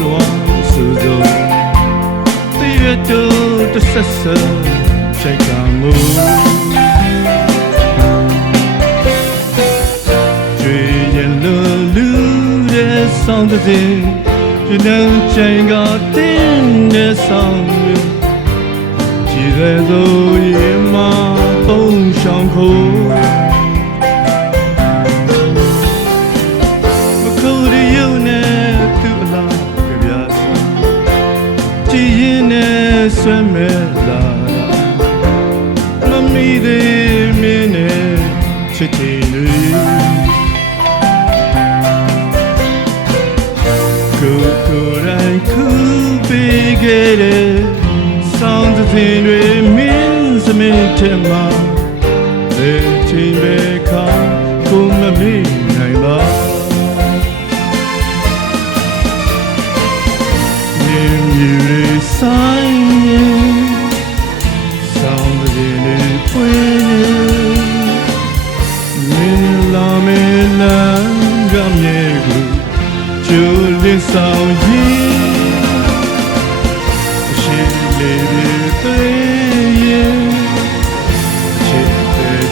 တော်ဆိုသောတရတို့တဆက်ဆက်ချိုက်ကမှုကျွေရင်လူတဲ့ဆောင်တဲ့ပြနန်းချိန်ကတင်းတဲ့ဆောင်ကြည်ရသောရေမပုံရှောင်ခိုးဆွဲမဲ့လာမမီသေးမင်းနဲ့ချစ်တယ်လေကိုတိုင်းခုပေးခဲ့တဲ့ဆောင်းသင်တွေမင်းစမင်းထဲမှာလေချင်းပဲခါကိုမမေ့နိုင်ပါမြင်မြူလေးဆိုင်ဆောင်ရည်ရှိလေတဲ့ရဲ့ချစ်တဲ့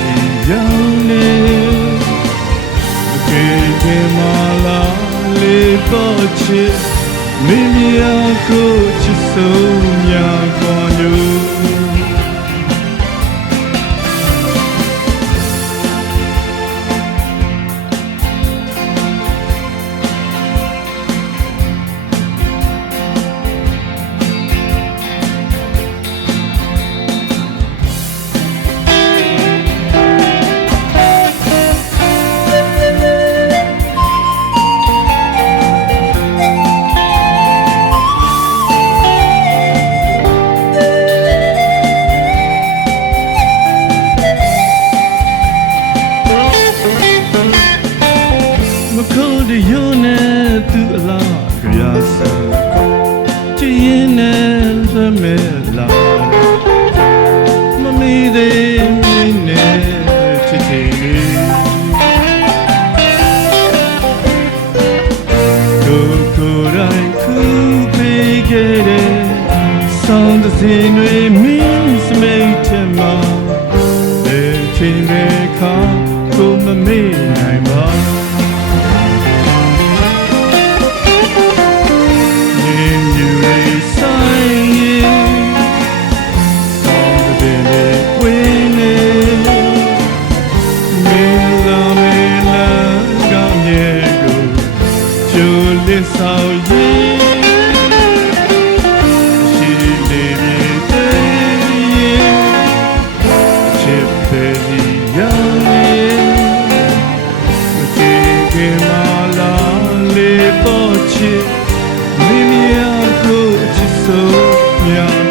ရောင်းနေကေကေမလာလေးတော့ချစ်မင်းများကိုချစ်ဆုံးများကောညူyou ne tu la grasa chine the mela mami de ne chiti ko rai ku pe gere sound the sin we means made ma de chine ka ko mami nai ma sao ye she live ye chip the young ye ke mala le pochi mi mi ko chi so ya